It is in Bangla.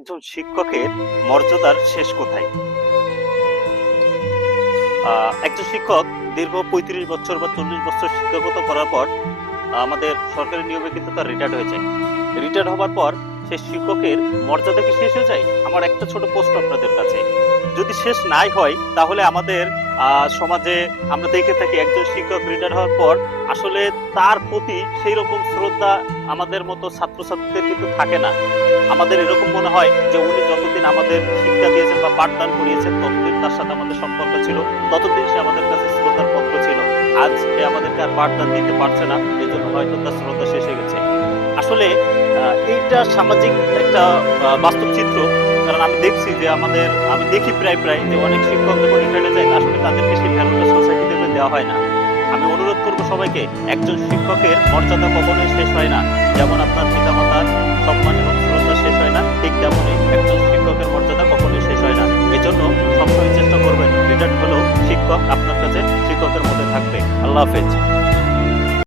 একজন শিক্ষকের মর্যাদার শেষ কোথায়? একজন শিক্ষক দীর্ঘ ৩৫ বছর বা ৪০ বছর শিক্ষকতা করার পর আমাদের সরকারি নিয়মে কিন্তু তার রিটায়ার্ড হয়ে যায়। রিটায়ার্ড হবার পর সে শিক্ষকের মর্যাদা কি শেষ হয়ে যায়? আমার একটা ছোট প্রশ্ন আপনাদের কাছে। যদি শেষ নাই হয় তাহলে আমাদের সমাজে আমরা দেখে থাকি একজন শিক্ষক রিটায়ার্ড হওয়ার পর আসলে তার প্রতি সেই রকম শ্রদ্ধা আমাদের মতো ছাত্রছাত্রীদের কিন্তু থাকে না। আমাদের এরকম মনে হয় যে উনি যতদিন আমাদের শিক্ষা দিয়েছেন বা পাঠদান করিয়েছেন ততদিন তার সাথে আমাদের সম্পর্ক ছিল, ততদিন সে আমাদের কাছে শ্রদ্ধার পাত্র ছিল। আজ সে আমাদেরকে আর পাঠদান দিতে পারছে না, এজন্য হয়তো তার শ্রদ্ধা শেষ হয়ে গেছে। আসলে এইটা সামাজিক একটা বাস্তব চিত্র। কারণ আমি দেখছি যে আমি দেখি প্রায় যে অনেক শিক্ষক যখন রিটায়ার্ডে যায় আসলে তাদেরকে সেই ভ্যালুটা সোসাইটি থেকে দেওয়া হয় না। আমি অনুরোধ করবো সবাইকে, একজন শিক্ষকের মর্যাদা কখনোই শেষ হয় না। যেমন আপনার পিতামাতার সম্মান এবং শ্রদ্ধা শেষ হয় না, ঠিক তেমনই একজন শিক্ষকের মর্যাদা কখনোই শেষ হয় না। এজন্য সবসময় চেষ্টা করবেন রিটায়ার্ড হলেও শিক্ষক আপনার কাছে শিক্ষকের মধ্যে থাকবে। আল্লাহ হাফেজ।